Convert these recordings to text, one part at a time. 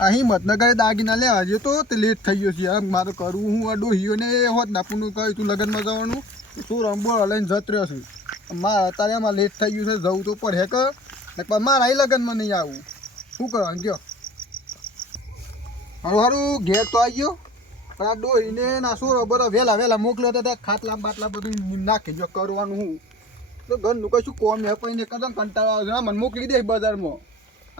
આ હિંમતનગર દાગીના લેવા ગયો તો તે લેટ થઈ ગયો છે. આમ મારે કરવું હું આ ડોહીઓને હોત નાપુનું કહ્યું તું લગ્નમાં જવાનું તું રંબોળ લઈને જત રહ્યો છું. મારે અત્યારે આમાં લેટ થઈ ગયું છે, જવું તો પડે કે મારા લગ્નમાં નહીં આવું. શું કરવાનું કયો? મારું સારું ઘેર તો આવી ગયો પણ આ ડોહીને ના સોરો બધો વહેલા મોકલ્યો તો ખાટલા બાટલા બધું નાખી જો કરવાનું હું તો ઘરનું કશું કોમ હે પૈને કદમ કંટાળો આવે છે. મને મોકલી દે બજારમાં.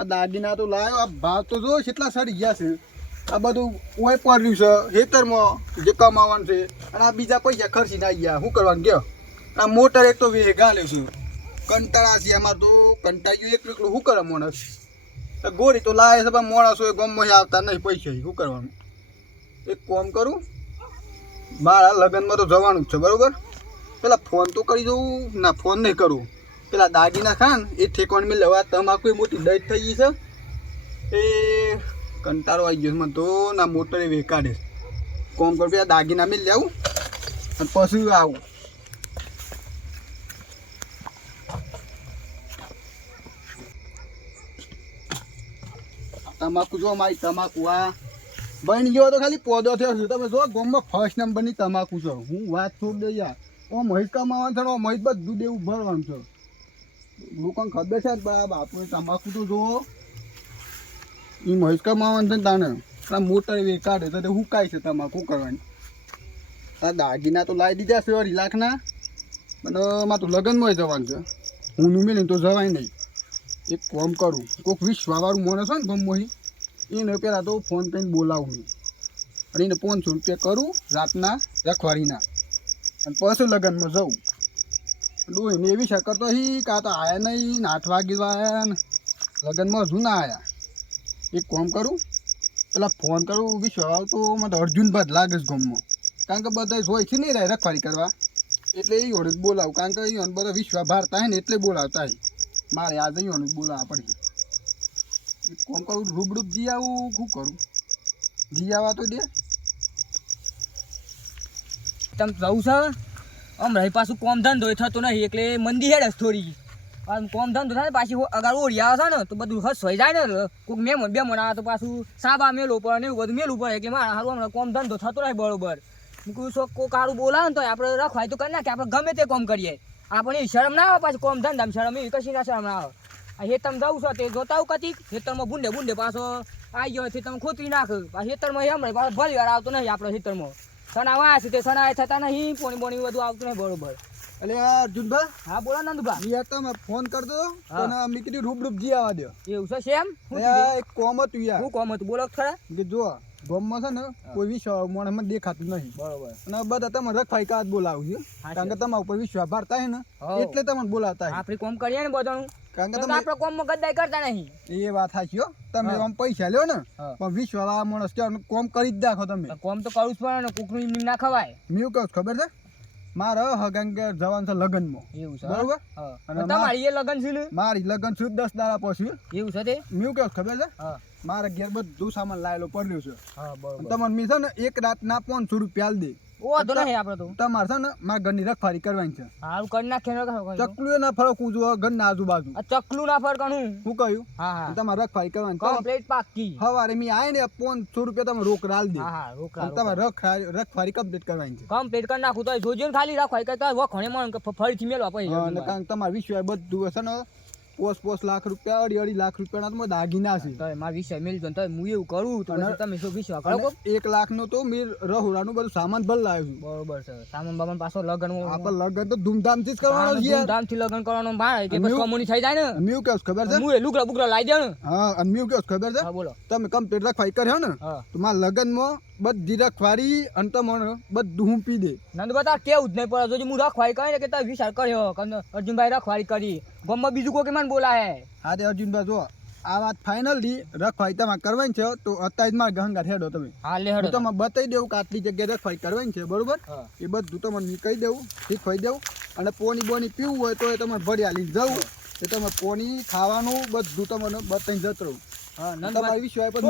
આ દાગીના તો લાવ્યો, આ ભાવ તો જો કેટલા સડી ગયા છે. આ બધું ઓય પડ્યું છે ખેતરમાં જે કમાવાનું છે અને આ બીજા પૈસા ખર્ચી ના ગયા. શું કરવાનું કયો? આ મોટર એક તો વેગા લે છે, કંટાળા છે એમાં તો કંટાળ્યું એકલું શું કરે માણસ? ગોળી તો લાવે છે પણ માણસો એ ગમમાં આવતા નહીં પૈસા. શું કરવાનું? એક કામ કરું, મારા લગ્નમાં તો જવાનું જ છે બરાબર. પેલા ફોન તો કરી દઉં. ના ફોન નહીં કરું. પેલા દાગીના ખાન એ ઠેકવાણ મેં લેવા તમાકુ મોટી દઈ થઈ ગઈ છે. એ કંટાળો આવી ગયો મને તો. ના મોટરે વેકાડે કોમ કરું. પેલા દાગીના મેં લેવું અને પછી આવું. તમાકુ જો મારી તમાકુ આ બની ગયો તો ખાલી પોદો થયો છે. તમે જો ગામમાં ફર્સ્ટ નંબરની તમાકુ છો. હું વાત છોડ દઈ યાર. ઓ મહિત કમાવાનું છે ને મહિત બધું દેવું ભરવાનું છે. લોકોને ખબર છે પણ આ બાપુ તમાકુ તો જુઓ એ મહિત કમાવાનું છે ને તાને આ મોટર વેકાડે તો હુકાય છે તમાકુ કરવાની. આ દાગીના તો લાવી દીધા છે 2.5 લાખના અને મારે તો લગ્નમાં જવાનું છે. હું મેળીને તો જવાય નહીં. એક કામ કરું, કોઈક વિશ્વાવાળું માણસ હોય ને ગમમાં એને પહેલાં તો ફોન કરીને બોલાવું અને એને 500 રૂપિયા કરું રાતના રખવાડીના અને પછી લગ્નમાં જવું. ડોહીને એવી શક્કર તો કાં તો આવ્યા નહીં ને 8 વાગે આવ્યા ને લગ્નમાં હજુ ના આવ્યા. એક કામ કરું, પેલા ફોન કરું વિશ્વાસ તો મને અર્જુન બાદ લાગે છે ગામમાં. કારણ કે બધા હોય છે નહીં રહે રખવાડી કરવા એટલે એ જોડે જ બોલાવું. કારણ કે એ બધા વિશ્વાસ ભારતા હોય ને એટલે બોલાવતા હોય. મારે આજે જ બોલાવવા પડે. એક કામ કરું, રૂબરૂ જી આવું. શું કરું? જી આવવા તો દે. તમે જવું છે આમ રહી પાછું કોમ ધંધો થતો નહીં એટલે મંદી હેડે થોડી. કોમ ધંધો થાય ને પાછી અગાર ઓળી આવે છે ને તો બધું હસવાઈ જાય ને. કોઈક મેમન બેમન આવે તો પાછું સાબા મેલું પડે ને એવું બધું મેલું પડે એટલે મારા સારું હમણાં કોમ ધંધો થતો રહે બરોબર. કોઈ શોખ કોઈ કારું બોલાવે ને તો આપણે રખવાય તો કરી નાખીએ. આપણે ગમે તે કોમ કરીએ. આપણે શરમ ના આવે પાછું કોમ ધંધામાં શરમ એવી કશી ના શરમ ના આવે. હેતમ જવું છે તે જોતા આવું કતી હેતરમાં બુંડે પાછો આવી ગયો છે તમે ખોતરી નાખ. પાછું હેતરમાં હમણાં પાછો ભલી વાર આવતો નહીં આપણે હેતરમાં. સણા વાંચ તે સણા થતા નહીં પોણી બોણી બધું આવતું નહીં બરોબર. એટલે અર્જુનભાઈ હા બોલો નંદુભા. તમે ફોન કરજો અને મેં કીધું રૂબરૂ જી આવવા દો. એવું છે સેમ એક કોમ હતું યાર. શું કોમ હતું બોલો ખરા? કે જો ગામમાં છે ને કોઈ વિશ્વાસ મને મને દેખાતું નહીં બરોબર. અને બધા તમે રખવાઈ કાત બોલાવું છે કારણ કે તમારા ઉપર વિશ્વાસ ભારતા હે ને એટલે તમને બોલાવતા. આપણે કોમ કરીએ ને બધાનું કારણ કે તમે આપણે કોમમાં ગદ્દાઈ કરતા નહીં. એ વાત સાચી હો. તમે આમ પૈસા લ્યો ને પણ વિશ્વાસ આ માણસ કોમ કરી જ નાખો તમે. કોમ તો કરવું જ પડે ને કુકરી ના ખવાય. મેં કહું ખબર છે મારે હગાન કે જવાનું છે લગ્નમાં. એવું છે બરોબર. અને તમારી એ લગ્ન છે ને? મારી લગ્ન છે 10 દાડા પછી. એવું છે તે મેં કહું ખબર છે મારા ઘેર બધું સામાન લાયેલો પડ્યું છે. તમને મેં છે ને એક રાતના 500 રૂપિયા આલ દે. ઓ તો નહીં આપણે તો તમારે છે ને મારા ઘરની રખવાડી કરવાની છે. હારું કરી નાખે. ચકલું ના ફરકવું જો ઘરના આજુબાજુ. ચકલું ના ફરકવાનું શું કહ્યું? હા તમારે રખવાડી કરવાની કમ્પ્લીટ પાકી. સવારે મેં આય ને 500 રૂપિયા તમે રોકડા આલ દે. હા રોકડા તમારે રખવાડી કમ્પ્લીટ કરવાની છે. કમ્પ્લીટ કરી નાખું તો જોજો ને ખાલી રખવાડી કરતા વખણે મન ફરીથી મેલવા પછી. કારણ તમારે વિશ્વાસ બધું હશે ને 5 લાખ રૂપિયા 2.5 લાખ રૂપિયા ના દાગીના છે. મારા વિશ્વાસ મેળજો તો હું એવું કરું તો તમે શું વિશ્વાસ કરો? 1 લાખ નું તો મેં રહોડાનું બધું સામાન ભર લાવ્યું છું. બરોબર છે. સામાન બામાન પાછો લગન આપણે લગન તો ધૂમધામથી જ કરવાનો છે. ધૂમધામથી લગન કરવાનો મારે કે પછી કમોની થઈ જાય ને. મેં કેવું ખબર છે? હું એ લુગડા બુગડા લાવી દે ને. હા અને મેં કેવું ખબર છે? બોલો. તમે કમ્પ્લીટ રખવાડી કર્યો ને તો મારા લગનમાં બધી રખવાડી અને તમને બધું હું પી દે. નંદ બતા કેવું જ નહીં પડે. જો હું રખવાડી કહે ને કે તમે વિચાર કર્યો અર્જુનભાઈ રખવાડી કરી ગામમાં બીજું કોઈ મને બોલાય. હા તે અર્જુનભાઈ જો આ વાત ફાઇનલી રખવાડી તમારે કરવાની છે તો અત્યારે જ મારા ગંગા હેડો તમે. હા લે હેડો. તમે બતાવી દેવું કે આટલી જગ્યાએ રખવાડી કરવાની છે બરોબર. એ બધું તમને કહી દેવું શીખવાઈ દેવું. અને પોની બોની પીવું હોય તો એ તમારે ભર્યા લઈને જવું. એ તમે પોની ખાવાનું બધું તમને બતાવીને જત રહું. તમારી વિશ્વાસ પર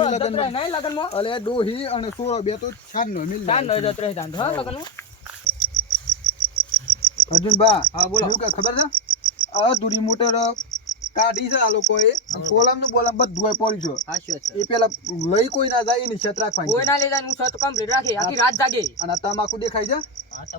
લગનમાં અલે ડોહી અને સોરો બે તો છાન નો મિલ અર્જુનભાઈ. હા બોલો. ખબર છે અધૂરી મોટર કાઢી છે આ લોકોએ કોલમ નું બોલમ બધું હોય પડ્યું છે હાચી વાત છે. એ પેલા લઈ કોઈ ના જાય એની છત રાખવાની કોઈ ના લઈ જાય હું સત કમ્પ્લીટ રાખી આખી રાત જાગે. અને આ તમાકુ દેખાય છે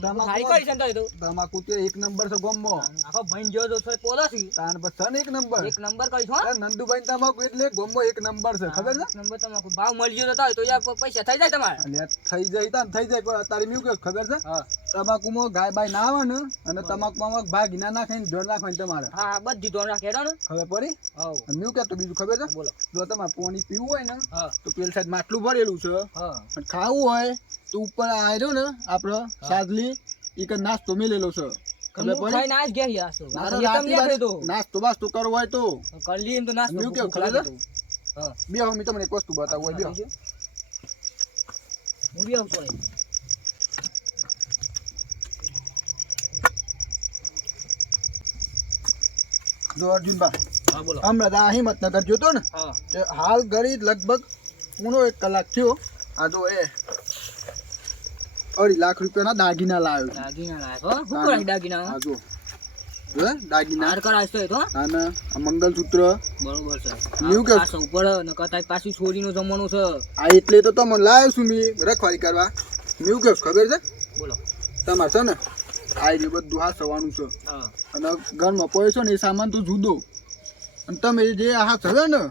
તમાકુ ખાઈ કરી છે ને તો તમાકુ તે એક નંબર છે ગોમમાં આખો ભાઈ જો તો પોલો છે તાન પછી એક નંબર એક નંબર કરી છો નંદુભાઈ તમાકુ એટલે ગોમમાં એક નંબર છે ખબર છે નંબર તમાકુ ભાવ મળી ગયો તો તો યાર પૈસા થઈ જાય તમારે. એટલે થઈ જાય તા થઈ જાય પણ તારે મ્યુ કે ખબર છે હા તમાકુમાં ગાય બાય ના આવે ને અને તમાકુમાં ભાગ ના નાખે ને ધોર નાખવાની તમારે હા બધી ધોરણ રાખે હેડો ને. ખબર પડી હવ મ્યુ કે તો બીજું ખબર છે બોલો. જો તમારે પાણી પીવું હોય ને હા તો પેલ સાઈડ માટલું ભરેલું છે હા અને ખાવું હોય તો ઉપર આવ્યો ને આપણો સાદલી એક નાસ્તો મેલેલો છે ખબર હું પડી ખાઈને આજ ગયા યાર તો ના, એ તમને રાતે તો નાસ્તો બાસ્તો કરવો હોય તો કરી લઈએ એમ તો નાસ્તો મ્યુ કે ભૂખ ખબર લાગી છે? તો. હા બે હું તમને એક વસ્તુ બતાવું હોય બે હું બી આવું છું અહીં. જો અર્જુનબા હા બોલો. હમણાં આ હિંમતનગર ગયો તો ને હા તે હાલ ઘડી લગભગ પૂરો 1 કલાક થયો આ જો એ 2.5 લાખ રૂપિયાના દાગીના લાવ્યો છું. દાગીના લાયો હો. શું કરાય દાગીના? આ જો જો દાગીના હાર કરાય છે તો અને આ મંગલસૂત્ર બરોબર છે. ન્યુ કે પાછો ઉપર ને કતાય પાછી છોરીનો જમવાનો છે. આ એટલે તો તમને લાવ્યો છું મેં રખવાળી કરવા ન્યુ કે ખબર છે બોલો. તમારે છે ને આ રહ્યું બધું હાસવાનું છે હા અને ઘરમાં પૈસો ને એ સામાન તો જુદો અને તમે જે આ હવે ને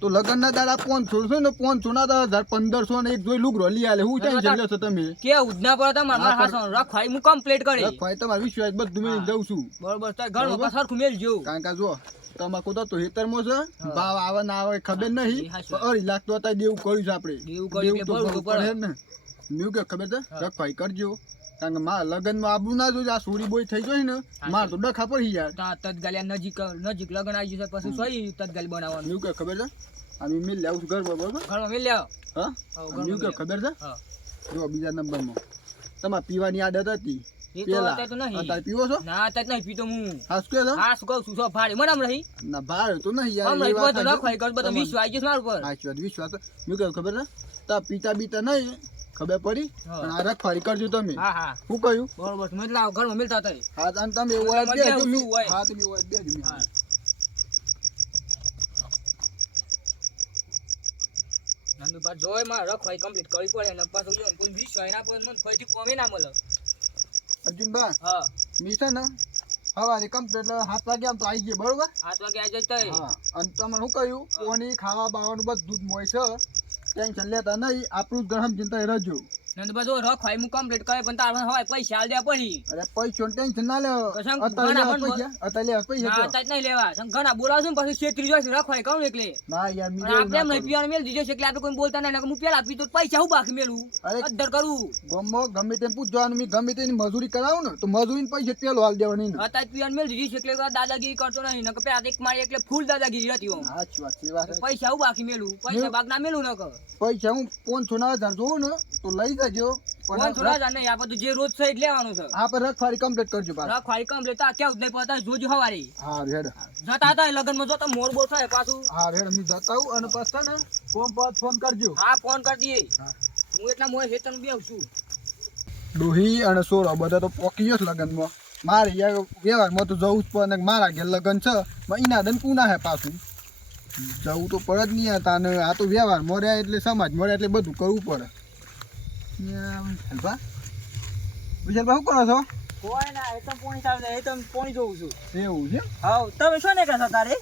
તો લગનના દાડા 500 છે ને 500 ના 1000 1500 ને એક જોઈ લુગરો લઈ આલે હું ટેન્શન લેશો તમે કે ઉધના પર તમારે મારા હાસો રખવાઈ હું કમ્પ્લીટ કરી. રખવાળી તમારે વિશ્વાસ બધું મેં જઉં છું બરોબર તો ઘરમાં પાછું સરખું મેલજો. કારણ કે જો તમાકુ તો હેતરમાં છે ભાવ આવે ના આવે ખબર નહીં એ હાચી પણ 2.5 લાખ તો અત્યારે દેવું કર્યું છે આપણે દેવું કર્યું એટલે ભરવું તો પડે. ને ન્યુ કે ખબર છે રખવાળી કરજો કારણ કે મારા લગનમાં આબુ ના જોજો આ સોરી બોય થઈ જાય ને માર તો ડખા પડી યાર તા તત્કાલ નજીક નજીક લગન આવી જશે પછી સહી તત્કાલ બનાવવાનું. ન્યુ કે ખબર છે આમ મિલ લાવું છું ઘર બરોબર ઘરમાં મેલ લ્યો. હા ઘરમાં ન્યુ કે મેલ ખબર છે હા જો બીજા નંબરમાં તમારે પીવાની આદત હતી એ તો પેલા અત્યારે તો નહીં. અત્યારે પીવો છો ના અત્યારે નહીં પીતો હું. હાસ કે છો હા શું કહું છું સો ભાડે મને આમ રહી ના ભારે તો નહીં યાર આમ એ રહી વાત બધું સાચી. રખવાઈ કર બધો વિશ્વ આવી જશે મારા ઉપર. સાચી વાત વિશ્વાસ ન્યુ કે ખબર છે તા પીતા બીતા નહીં ખબર પડી હા. પણ આ રખવાળી કરજો તમે હા હા શું કહ્યું બરોબર છે. મેં લાવ ઘરમાં મેલતા હતા. હા અને તમે એટલે ઓય મને બેજો કેવું મી શું હોય? હા તમે ઓય બેજો મી હા. નંદુભા જોય માં રખવાઈ કમ્પ્લીટ કરવી પડે ને પાછું જો કોઈ વિશ્વ ના પડે મને ફરીથી કોમે ના મળે. અર્જુનબા હા મી છે ને સવારે કમ્પ્લીટ 7 વાગે આમ તો આવી ગયે બરોબર 8 વાગે આવી જાય હા અને તમે શું કહ્યું કોની ખાવા બાવાનું બધું જ મોય છે ટેન્શન લેતા નહીં આપણું જ ગરમ ચિંતા રહેજો નંદુભા જો રખવાઈ હું કમ્પ્લીટ કરે પણ તાર હવે પૈસા આલ દે પડી. અરે પૈસો ટેન્શન ના લે કશાક અત્યારે ઘણા લેવા પણ પૈસા અત્યારે લેવા પૈસા ના છે. તાજ નહીં લેવા સમ ઘણા બોલાવશું ને પછી છેતરી જોઈશ રખવાઈ કહું એટલે ના યાર મી અને આપણે એમ નહીં પીવાનું મેલ દીધો છે એટલે આપણે કોઈ બોલતા નહીં. હું પેલા પીતો તો પૈસા હું બાકી મેલું અરે અદ્ધર કરું ગમો ગમે તેને પૂછવાનું મી ગમે તેની મજૂરી કરાવું ને તો મજૂરીને પૈસા પેલો હાલ દેવાની ને અત્યારે પીવાનું મેલ દીધી છે એટલે દાદાગીરી કરતો નહીં ને પેલા એક મારી એટલે ફૂલ દાદાગીરી હતી હું. સાચી વાત છે એ વાત છે. પૈસા હું બાકી મેલું પૈસા બાગ ના મેલું ન કર પૈસા હું 500 ના 1000 જોઉં ને તો લઈ જજો કોણ થોડા જા નહીં આ બધું જે રોજ છે એ જ લેવાનું છે. આ પર રખવાળી કમ્પ્લીટ કરજો પાછું રખવાડી કમ્પ્લીટ તા કેવું જ નહીં પડતા જોજો હવારી હા રેડ જતા હતા લગનમાં જોતા મોર બોર થાય પાછું. હા રેડ મી જતા હું અને પાછા ને ફોન કરજો હા ફોન કરી દઈએ. હા. હું એટલા મોય હેતન બેવ છું. ડોહી અને સોરો બધા તો પોકી ગયો છે લગનમાં મારે યાર વ્યવહારમાં તો જવું જ પડે ને મારા ઘેર લગન છે મહિના દન પૂના હે પાછું જવું તો પડે જ નહીં હતા અને આ તો વ્યવહાર મળ્યા એટલે સમાજ મળ્યા એટલે બધું કરવું પડે હેલ્પા વિશાલભાઈ શું કરો છો કોઈ ના હેતન પોણી ચાલે હેતન પોણી જોઉં છું. એવું છે હા તમે શું ને કહેતા તારે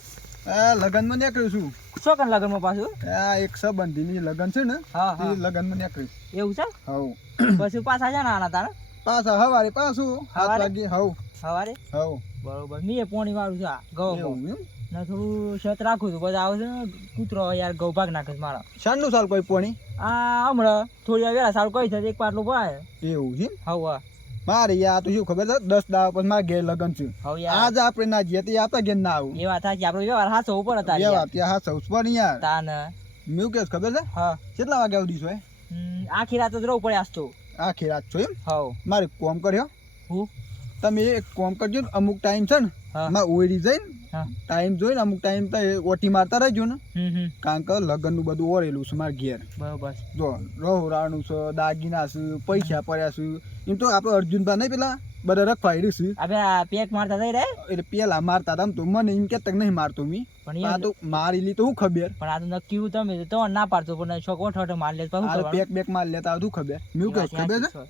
આ લગનમાં નીકળ્યું છું શું કન લગનમાં પાછું. આ એક સંબંધીની લગન છે ને હા એ લગનમાં નીકળ્યું એવું છે હવ પછી પાછા છે ને આના તારા પાછા હવારે પાછું 7 સવારે? વાગે હવ સવારે હવ બરોબર મીએ પોણી વાળું છે આ ઘઉં એવું એમ ને થોડું શત રાખું છું બધા આવે છે ને કૂતરો યાર ઘઉં ભાગ નાખે છે મારા. શાનનું સાલ કોઈ પોણી આ હમણાં થોડી વાર વેલા સારું કહી છે એક પાટલું પાય એવું છે હવ હા મારે યાર તો શું ખબર છે 10 દાડા પછી મારા ઘેર લગન છે હવ યાર આજ આપણે ના જઈએ તો આપણા ઘેર ના આવું એ વાત સાચી આપણે વ્યવહાર હાચો ઉપર હતા વ્યવહાર ત્યાં હા સૌસ પર યાર તાન મેં કેસ ખબર છે હા કેટલા વાગે આવડી છો આખી રાત જ રહું પડે આજ તો. આખી રાત છો એમ હવ મારે કોમ કર્યો હું તમે એક કોમ કરજો ને અમુક ટાઈમ છે ને હા. માં ઓળી જઈને હા ટાઈમ જોઈને અમુક ટાઈમ તો ઓટી મારતા રહેજો ને હમ કારણ કે લગનનું બધું ઓરેલું છે મારા ઘેર બરોબર જો રહુરાણું છે દાગીના છે પૈસા પડ્યા છે એમ તો આપણે અર્જુનભાઈ નહીં પેલા બધા રખવાડ્યું છે અબે આ પેક મારતા થઈ રે એટલે પેલા મારતા હતા આમ તો મને એમ કેતા નહીં મારતો મી પણ આ તો મારી લી તો હું ખબર પણ આ તો નક્કી તમે તો ના પાડતો પણ છોકરો ઠોઠો માર લે તો આ પેક બેક માર લેતા હતું ખબર મેં કહે ખબર છે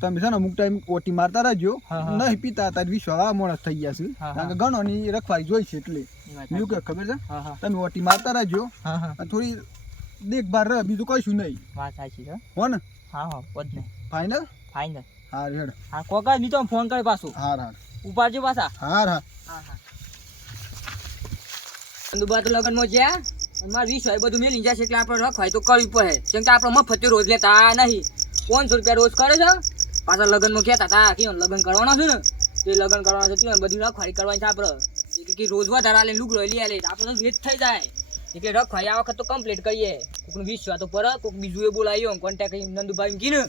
તમે છે ને અમુક ટાઈમ ઓટી મારતા રહેજો નહીં પીતા હતા વિશ્વા મોણસ થઈ ગયા છે કારણ કે ઘણો ની રખવાડી જોઈ છે એટલે મેં કહે ખબર છે તમે ઓટી મારતા રહેજો અને થોડી દેખભાળ રહે બીજું કશું નહીં વાત સાચી છે હો ને હા પદ નહીં ફાઇનલ ફાઇનલ હાર હેડ હા કોકા ની તો ફોન કરે પાછું હાર હાર ઉપાડજો પાછા હાર હાર દુબા તો લગનમાં જ્યાં મારે 20 હોય બધું મેલી જશે એટલે આપણે રખવાય તો કરવી પડે કેમ કે આપણે મફત રોજ લેતા નહીં 500 રૂપિયા રોજ કરે છે પાછા લગ્નમાં કહેતા હતા કે લગ્ન કરવાના છે ને તે લગ્ન કરવાના છે બધી રખવાડી કરવાની છે આપણે એટલે રોજ વધારે લે લુગડો લઈ લે આપણે તો વેચ થઈ જાય એટલે રખવાડી આ વખત તો કમ્પ્લીટ કરીએ કોઈનું 20 તો પર કોઈક બીજું એ બોલાવ્યો કોન્ટેક્ટ નંદુભાઈ કીને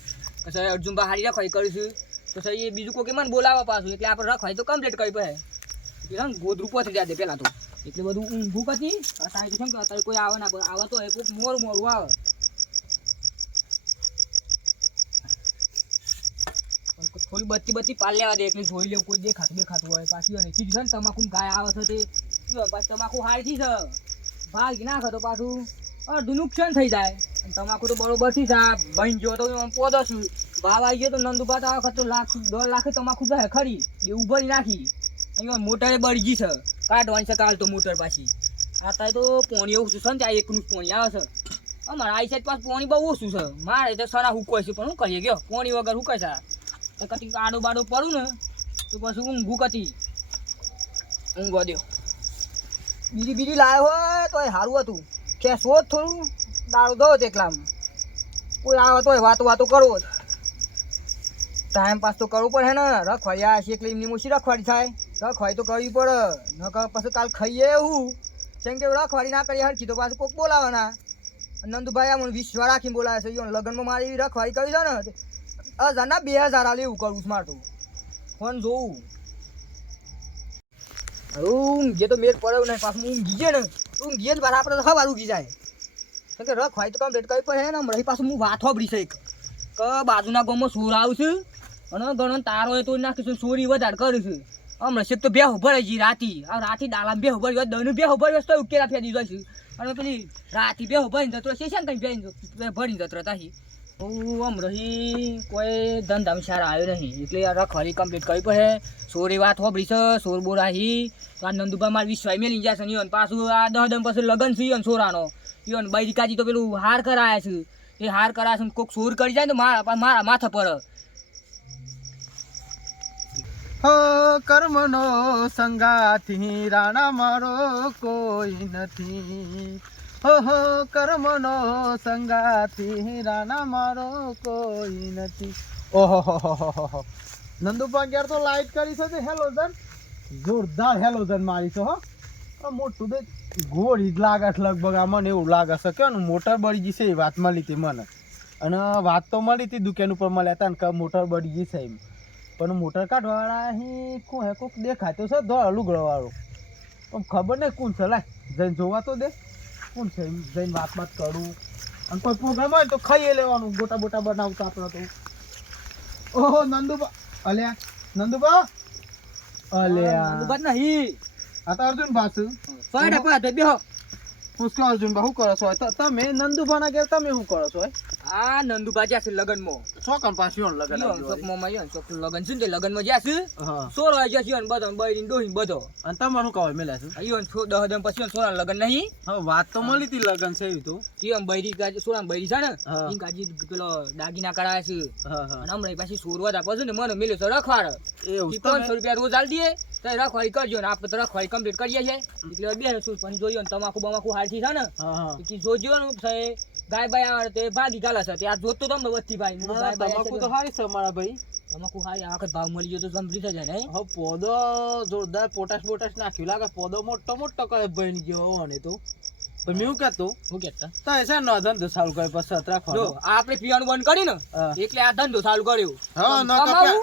પછી અર્જુનભાઈ હારી રખવાડી કરીશું તો સર એ બીજું કોઈ મને બોલાવવા પાછું એટલે આપણે રખવાડી તો કમ્પ્લીટ કરી પડે એટલે ગોદરું પથરી જાય પેલા તો એટલે બધું ઊંઘું હતી અત્યારે તો કેમ કે અત્યારે કોઈ આવે ના આવે તો કોઈક મોરું આવે થોડી બત્તી પાલ લેવા દે એટલે જોઈ લેવું કોઈ દેખાતું હોય પાછી અને ચીજ છે ને તમાકુ ગાય આવે છે તે પાછી તમાકુ હારી છે ભાગ નાખે તો પાછું અડધું નુકસાન થઈ જાય અને તમાકુ તો બરોબર થી જાય બન જો તો પોદો છું ભાવ આવી ગયો તો નંદુભા તો આ વખત તો 1.5 લાખ તમાકુ જાય ખરી એ ઉભરી નાખી અહીંયા મોટરે બળી ગઈ છે કાઢવાની છે કાલ તો મોટર પાછી આ તાય તો પોણી ઓછું છે ને ત્યાં એકનું પોણી આવે છે અમારા આઈ સાઈડ પાસે પોણી બહુ ઓછું છે મારે તો સરા હુકવાય છે પણ શું કરીએ ગયો પોણી વગર હુકાય છે તો કટી આડો બાડો પડું ને તો પછી ઊંઘું કતી ઊંઘવા દો બીજી લાવ્યો હોય તો સારું હતું કે શોધ થોડું દારૂ દો એકલામાં કોઈ આવે તો વાતો કરવો ટાઈમ પાસ તો કરવું પડે ને રખવાડિયા છે એટલે એમની મૂછી રખવાડી થાય રખવાડી તો કરવી પડે ન પછી કાલ ખાઈએ એવું કેમ કે રખવાડી ના કરીએ હરખી તો પાછું કોઈક બોલાવાના નંદુભાઈ આમ વિશ્વા રાખીને બોલાવે છે લગ્નમાં મારી એવી રખવાડી કરી છે ને 1000 ના 2000 આલે એવું કરવું મારતું ફોન જોવું ઊંઘે તો મેળ પડ્યો નહીં પાછું ઊંઘીએ ને ઊંઘીએ જ બાર આપણે તો સવાર ઊંઘી જાય કેમ કે રખવાડી તો કમ્પ્લીટ કરવી પડે ને રહી પાછું હું વાત હોબડી છે એક કે બાજુના ગામમાં સોર આવશે અને ઘણો તારો એ તો નાખીશું સોરી વધારે કરીશું હમણાં છે તો બે ઉભરાઈ જઈ રાતી રાતી ડાલા બે ઉભરી હોય દનું બે ઉભરી તો ઉકેલા ફેરી દીધો છે અને પેલી રાતી બે ઉભરીને જતો છે ને કઈ ભરીને જતો તાહી હું આમ રહી કોઈ ધંધામાં સારા આવ્યો નહીં એટલે આ રખવાડી કમ્પ્લીટ કરવી પડે સોરી વાત હોબરી છે સોર બોરાહી તો આ નંદુભાઈ મારે વિશ્વાય મેલી જશે ને પાછું આ 10 દમ પછી લગન છે સોરાનો ઈવન બૈરિકાજી તો પેલું હાર કરાયા છે એ હાર કરાશે કોઈક સોર કરી જાય તો મારા માથા પર હો કર્મનો સંગાથી રાણા મારો કોઈ નથી હો કર્મનો સંગાથી રાણા મારો કોઈ નથી ઓહો નંદુપા ક્યારે તો લાઈટ કરી છે હેલોજન જોરદાર હેલોજન મારી છે હો મોટું દે ગોળી જ લાગે છે લગભગ આ મને એવું લાગે છે કે મોટર બળી ગઈ છે એ વાત મળી હતી મને અને વાત તો મળી હતી દુકાન ઉપર મળ્યા હતા ને કે મોટર બળી ગઈ છે એમ પણ મોટર કાઢવાવાળા અહીં કોણ હે કોક દેખાતો છે ધોળ લુગડો વાળો પણ ખબર નહીં કોણ છે લાય જઈને જોવા તો દે કોણ છે એમ જઈને વાત કરું અને કોઈ પ્રોગ્રામ હોય તો ખાઈએ લેવાનું બોટા બનાવતા આપણે તો ઓહો નંદુબા અલ્યા નંદુબા નહીં આ તો અર્જુન પાછું બેહો પૂછતો અર્જુન બા શું કરો છો તમે નંદુભા ના ઘેર તમે શું કરો છો આ નંદુભા જ્યાં છે લગનમાં ચોકન પાછું લગન લગન છે ને લગનમાં જ્યાં છે સોળ વાગ્યા છે બધો બૈરી ડોહી બધો અને તમારું કવાય મેલા છે 10 દમ પછી સોળા લગન નહીં હવે વાત તો મળી હતી લગન છે એવી તો જીવન બૈરી સોળા બૈરી છે ને ઈ કાજી પેલો દાગીના કરાયા છે અને હમણાં પાછી સોરવા આપે છે ને મને મેલ્યો છે રખવાડ એવું 500 રૂપિયા રોજ આલ દઈએ તો રખવાડી કરજો ને આપણે તો રખવાડી કમ્પ્લીટ કરીએ છીએ એટલે બે શું પણ જોયો ને તમાકુ હારથી છે ને જોજો ને ગાય બાય આવે તે ભાગી ગાલા છે ત્યાં જોતો તમને વચ્ચી ભાઈ તમાકુ તો હારી છે મારા ભાઈ તમાકુ હારી આ વખત ભાવ મળી ગયો તો સમજી થઈ જાય ને હવે પોદો જોરદાર પોટાશ નાખ્યું લાગે પોદો મોટો કરે ભાઈ ની જેવો ને તો પણ મેં કહેતો હું કહેતા તો એસા નો ધંધો ચાલુ કરે પછી સત રાખો જો આપણે પીવાનું બંધ કરી ને એટલે આ ધંધો ચાલુ કર્યો હા ન કપ્યા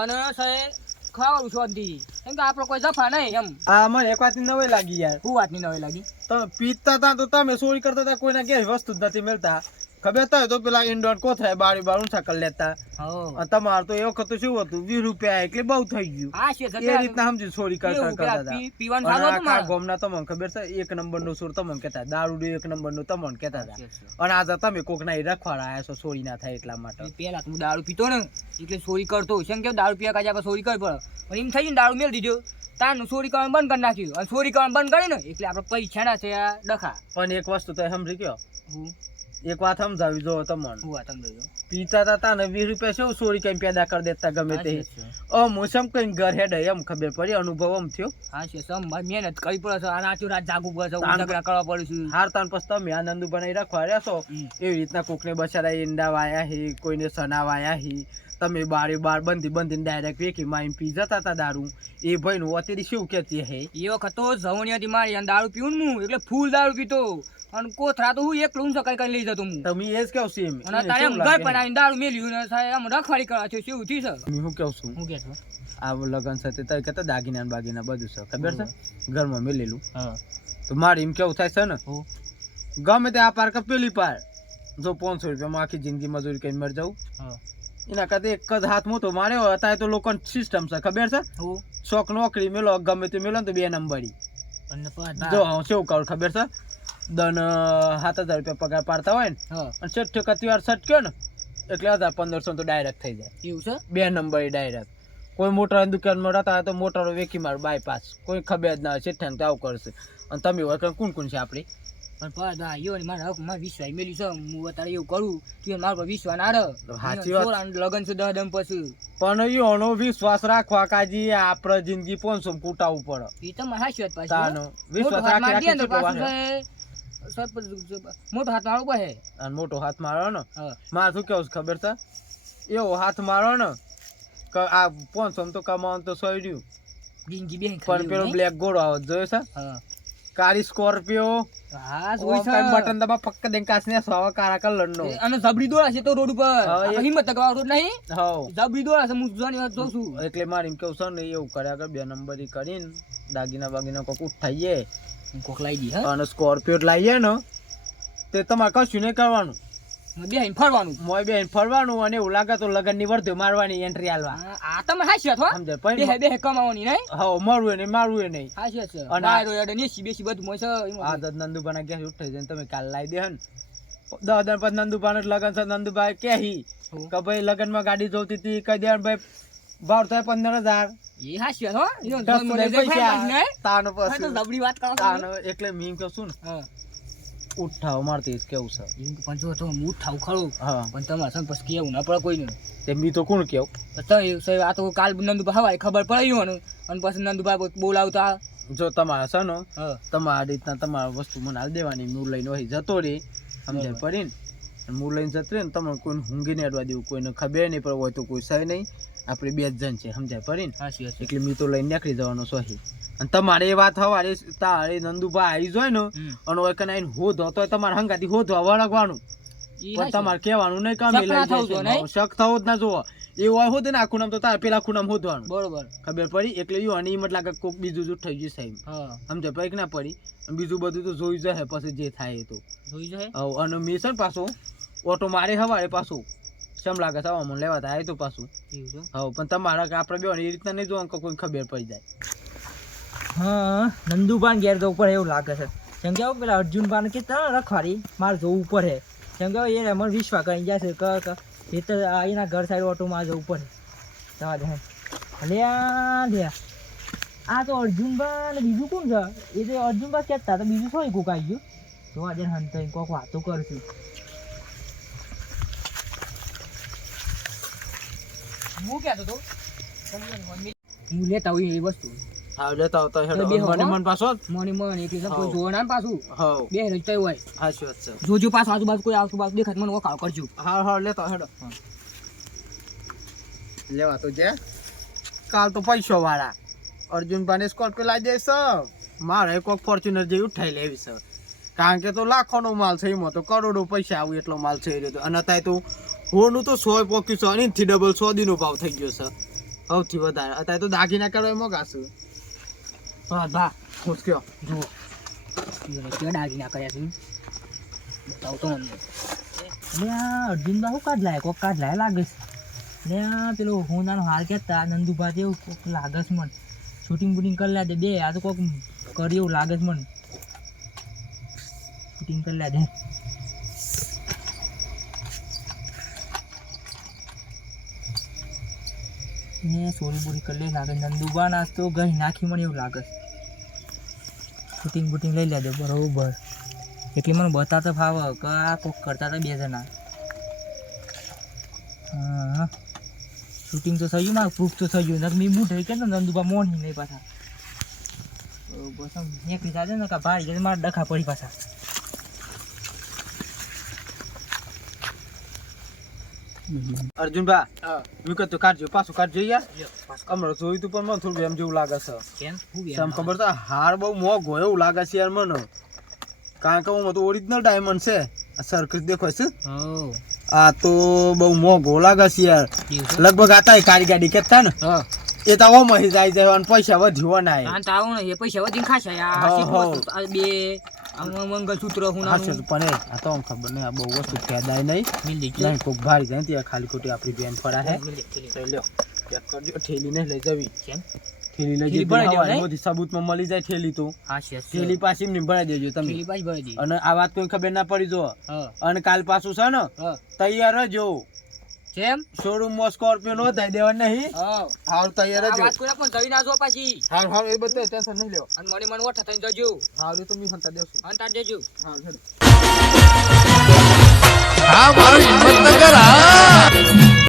અને સાહેબ ખાવાનું શાંતિ કેમ કે આપણો કોઈ જફા નહીં એમ આ મને એક વાતની નવાઈ લાગી યાર શું વાતની નવાઈ લાગી તમે પીતા હતા તો તમે ચોરી કરતા હતા કોઈના ઘેર વસ્તુ જ નથી મળતા ખબર થાય તો પેલા ઇન્ડોર કોથળા બારી બાર ઊંચા કરી લેતા હો અને તમારે તો એ વખત શું હતું 20 રૂપિયા એટલે બહુ થઈ ગયું આ છે એ રીતના સમજી ચોરી કરતા હતા પીવાનું અને સારું હતું આખા મારે ગામના તમને ખબર છે એક નંબરનું ચોર તમને કહેતા દારૂ એક નંબરનું તમને કહેતા હતા અને આજે તમે કોક ના રખવાડા આવ્યા છો ચોરી ના થાય એટલા માટે પેલા હું દારૂ પીતો ને એટલે ચોરી કરતો કેમ કે દારૂ પીવા કાજે ચોરી કરી પડે પણ એમ થઈ ગયું ને દારૂ મેળ દીધો તારનું ચોરી કરવાનું બંધ કરી નાખ્યું અને ચોરી કરવાનું બંધ કરી ને એટલે આપણે પૈસા ના થયા ડખા પણ એક વસ્તુ તો સમજી ગયો હું એક વાત સમજાવી જો તમને હું આ તમે જોજો પીતા હતા ને 20 રૂપિયા શું ચોરી કઈ પેદા કરી દેતા ગમે તે મોસમ કઈ ઘર હેડે એમ ખબર પડી અનુભવ એમ થયો હા છે સમ મહેનત કરવી પડે છે આ રાતો રાત જાગવું પડે છે ઉજાગરા કરવા પડે છે હારતા પછી તમે આનંદ બનાવી રાખવા રહેશો એવી રીતના કોકને બચારા ઈંડા વાયા હી કોઈને સના વાયા હી તમે બારે બાર બંધીને ડાયરેક્ટ વેકી માઈને પી જતા હતા દારૂ એ ભાઈ નું અત્યારે શું કેતી હે એ વખત તો જવણી હતી મારી અને દારૂ પીવું ને હું એટલે ફૂલ દારૂ પીતો અને કોથરા તો હું એકલું સકાઈ કઈ લઈ જતો હું તમે એ જ કહો છો એમ અને તારે એમ ઘર બનાવીને દારૂ મેલ્યું ને સાહેબ આમ રખવાડી કરવા છે શું થયું છે હું કહું છું હું કે છો આ લગન સાથે તારે કહેતા દાગીના બાગીના બધું છે ખબર છે ઘરમાં મેલેલું હા તો મારે એમ કેવું થાય છે ને હો ગમે તે આ પાર કે પેલી પાર જો 500 રૂપિયામાં આખી જિંદગી મજૂરી કરીને મર જાઉં હા એના કરતા એક જ હાથ મોટો માર્યો અત્યારે તો લોકો સિસ્ટમ છે ખબર છે હો શોખ નોકરી મેલો ગમે તે મેલો ને તો 2 નંબરી અને જો હું શું કહું ખબર છે દન 7000 રૂપિયા પગાર પાડતા હોય ને હા અને 60 વાર સટક્યો ને એટલે 1500 તો ડાયરેક્ટ થઈ જાય એવું છે 2 નંબરી ડાયરેક્ટ કોઈ મોટા દુકાનમાં રહેતા હોય તો મોટરો વેકી માર બાયપાસ કોઈ ખબર જ ના હોય શેઠાને તો આવું કરશે અને તમે હોય કોણ છે આપણી પણ પાદા યો ને મારા હક માં વિશ્વાસ મેલી છે હું અત્યારે એવું કરું તું મારા પર વિશ્વાસ ના રહે સાચી વાત લગન છે 10 દમ પછી પણ એનો વિશ્વાસ રાખવા કાજી આપણે જિંદગી 500 કૂટાવું પડે એ તો મારા હાથ પાછી તાનો વિશ્વાસ રાખી મોટો હાથ મારો પડે અને મોટો હાથ મારો ને હા મારે શું કેવું છે ખબર છે એવો હાથ મારો ને કે આ 500 તો કમાવાનું તો સોયડ્યું જિંદગી બેન પણ પેલો બ્લેક ઘોડો આવે જોયો છે હા કાળી સ્કોર્પિયો હા જોઈ છે બટન દબા ફક્ક દેન કાસને સવા કાળા કલર નો અને જબડી દોડા છે તો રોડ ઉપર હા, એ- હિંમત તકવા રોડ નહીં હવ જબડી દોડા છે હું જોવાની વાત જોઉં છું એટલે મારે એમ કેવું છે ને એવું કર્યા કર 2 નંબરી કરીને દાગીના બાગીના કોક ઉઠાઈએ કોક લાઈ દી હા અને સ્કોર્પિયો લાવીએ ને તે તમારે કશું નહીં કરવાનું બેહીને ફરવાનું મોય બેન ફરવાનું અને એવું લાગે તો લગનની વર્ધ્યો મારવાની એન્ટ્રી આલવા આ તમે હાસ્યા છો સમજે બેહે પછી બેહે કમાવાની નહીં હવ મરવું નહીં મારવું નહીં હાસ્યા છે અને ડાયરો એડે નીસી બેસી બધું મોય છે આ દદ નંદુભાઈ ગેસ ઉઠાઈ જાય તમે કાલ લાવી દે હન 10 દિન પછી નંદુભાઈ લગન છે નંદુભાઈ કહી કે ભાઈ લગનમાં ગાડી જોતી હતી કઈ દે ભાઈ ભાવ થાય 15000 એ હાસ્યા છો ઈનો દસ મને દે પૈસા દેખાય નહીં તાનો હા તો પછી જબડી વાત કરો છો તાનો એટલે મીમ કહું છું ને હા ઉઠાવ મારતી કેવું છે એમ કે પણ જો તો હું થાવ ખરું હા પણ તમારે સંગ પછી કેવું ના પડે કોઈને તે મી તો કોણ કેવું તો આ તો કાલ નંદુભાઈ હવાય ખબર પડી ને અને પછી નંદુભાઈ બોલાવતા જો તમારે છે ને હા તમારી રીતના તમારી વસ્તુ મને હાલ દેવાની હું લઈને વહી જતો રે સમજાય પડી ને હું લઈને જતો રે ને તમને કોઈને ઊંઘી અડવા દેવું કોઈને ખબર નહીં પડે હોય તો કોઈ સહી નહીં આપણે 2 જ જણ છે સમજાય પડી ને હાસી હાસી એટલે મી તો લઈને નીકળી જવાનો સોહી અને તમારે એ વાત હવારે તારે નંદુભાઈ આવી જાય ને અને ઓય કને આઈને હોધો તો તમારે હંગાથી હોધવા વળગવાનું પણ તમારે કહેવાનું નહીં કામ શક ના થવું જોઈએ, નહીં? શક થવો જ ના જોવો એવું હોય હોદે ને આખું નામ તો તારે પેલા આખું નામ હોધવાનું બરોબર ખબર પડી એટલે એવું અને એમ લાગે કોક બીજું જૂઠ થઈ ગયું સાહેબ હા સમજે પડી કે ના પડી અને બીજું બધું તો જોઈ જાય પછી જે થાય એ તો જોઈ જાય હવ અને મેં છે ને પાછું ઓટો મારે હવારે પાછું શેમ લાગે છે મને લેવા થાય તો પાછું એવું છે હવ પણ તમારા કે આપણે બે એ રીતના નહીં જોવાનું કે કોઈ ખબર પડી જાય હા નંદુભાઈ ઘેર જવું પડે એવું લાગે છે કેમ કે પેલા અર્જુનભાઈ કે રખવાડી મારે જવું પડે કેમ કે એ મને વિશ્વાસ કરી જશે કે એ તો એના ઘર સાઈડ ઓટોમાં જવું પડે જવા દે લે આ તો અર્જુનભાઈ ને બીજું કોણ છે એ તો અર્જુનભાઈ કહેતા તો બીજું શું કોક આવી ગયું જોવા દે હંત કોક વાતો કરશું હું કહેતો તો હું લેતા હોય એ વસ્તુ હા લેતા આવતા હેડો બે હો, મને મન પાછો મોની મન એટલે હાવ. કોઈ જોવા ના પાછું હવ બે રજતા હોય હાચી વાત છે જોજો પાછું આજુબાજુ કોઈ આવતું બાજુ દેખાય તો મને વખાણ કરજો હા હા લેતા હેડો લેવા તો જે કાલ તો પૈસો વાળા અર્જુનભાઈ સ્કોર્પિયો લાવી દઈશ મારે કોઈક ફોર્ચ્યુનર જેવી ઉઠાઈ લેવી છે કારણ કે તો લાખોનો માલ છે એમાં તો કરોડો પૈસા આવું એટલો માલ છે એ રહ્યો અને અત્યારે તો હોનું તો 100 પોકી 100 એનથી ડબલ 100 દીનો ભાવ થઈ ગયો છે સૌથી વધારે અત્યારે તો દાગીના કરવા મોગાશું હા બા મુશ્કેલ જુઓ કેવા દાગીના કર્યા છે બતાવતો અમને એટલે આ અર્જુનબા શું કાઢ લાય કોક કાઢ લાય લાગે છે એટલે આ પેલો હોનાનો હાલ કહેતા નંદુભા એવું કોક લાગે છે મને શૂટિંગ બૂટિંગ કરી લે દે બે આ તો કોક કરી એવું લાગે છે મને શૂટિંગ કરી લે દે સોરી બોરી કરી લે લાગે નંદુબા નાસ તો ગઈ નાખી મને એવું લાગે શૂટિંગ બૂટિંગ લઈ લે દે બરોબર એટલે મને બતાતો ફાવે કે આ કોક કરતા હતા 2 જણા હા શૂટિંગ તો થઈ ગયું મારું પ્રૂફ તો થઈ ગયું નક મેં મૂઠે કે નંદુબા મોની નહીં પાછા બસ આમ નીકળી જાય ને કે ભાઈ એટલે મારા ડખા પડી પાછા અર્જુનભા વિકત તો કાઢજો પાછું કાઢજો યાર હમણાં જોયું તું પણ મને થોડું એમ જેવું લાગે છે કેમ તમ ખબર તો હાર બહુ મોંઘો એવું લાગે છે યાર મને કારણ કે હું તો ઓરિજિનલ ડાયમંડ છે આ સર્કસ દેખો છે આ તો બહુ મોંઘો લાગે છે યાર લગભગ આતા કાળી ગાડી કેતા ને એ તો ઓમ જ જાય જાય અને પૈસા વધ્યો ના આ તો આવું ને એ પૈસા વધીને ખાશે આ બે મંગલસૂત્ર હું હાશે પણ આ તો ખબર નહીં આ બહુ વસ્તુ ફાયદાય નહીં નહીં કોક ભારી જાય ત્યાં ખાલી ખોટી આપણી બેન ફરા હે લ્યો ચેક કરજો ઠેલી નહીં લઈ જવી કેમ ઠેલી લઈ જઈ હવાઈ મોદી સાબુતમાં મળી જાય ઠેલી તો ઠેલી પાછી એમને ભરાઈ દેજો તમે અને આ વાત કોઈ ખબર ના પડી જો અને કાલ પાછું છે ને તૈયાર રહેજો કેમ શોરૂમ માં સ્કોર્પિયો નો થાય દેવા નહીં હાલ તૈયાર રહેજો વાત કોઈને પણ જઈ ના જો પાછી હાલ હાલ એ બધું ટેન્શન નહીં લેવો અને મને ઓઠા થઈને જજો હાલ એ તો મી હંતા દેશું અંતા દેજો હા મારું હિંમતનગર હા